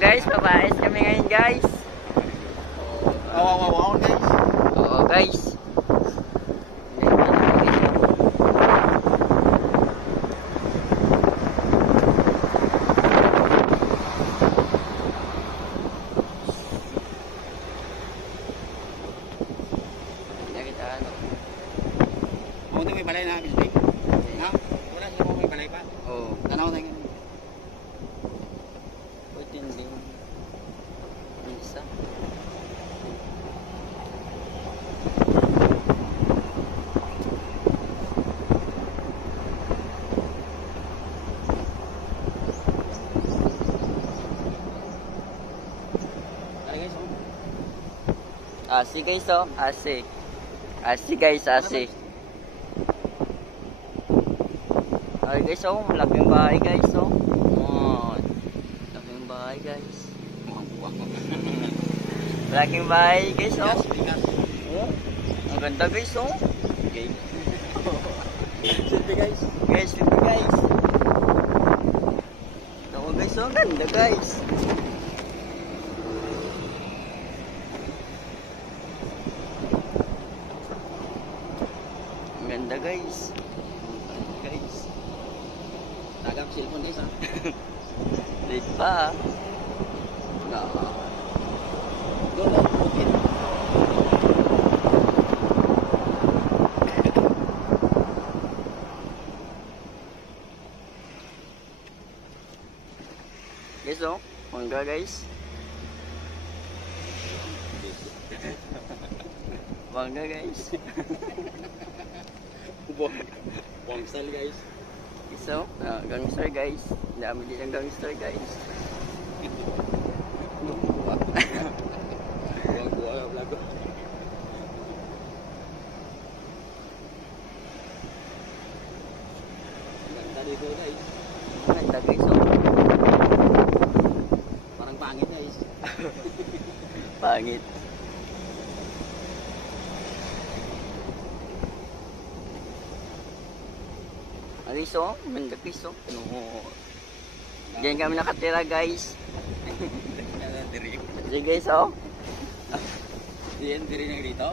Guys, papaayos kami ngayon guys. Wow guys. Oo guys. Hindi may balay na building. Ha? Wala siya mo may balay pa. Oo. Tanaw na yun. Tinding isa. Asi guys oh, asi. Asi guys, asi. Ay guys oh, malaking bahay guys oh. Oh, malaking bahay guys. Malaking bahay guys oh. Oh, ang ganda guys oh. Okay. Silpi guys. Guys, silpi guys. Ako guys oh, ang ganda guys. Ang ganda guys. Guys. Tagap cellphone guys ha. Late pa. No. Doon lang putin. Guys oh, mangga guys. Mangga guys. Bongsal guys. So, gangster guys. Dami din ang gangster guys. Buang-buang ang vlog ko. Ganda dito guys. Ganda guys oh. Parang pangit guys. Pangit. Guys oh, ganda guys oh. No. Diyan kami nakatira guys. Sige guys oh. Diyan diri na dito.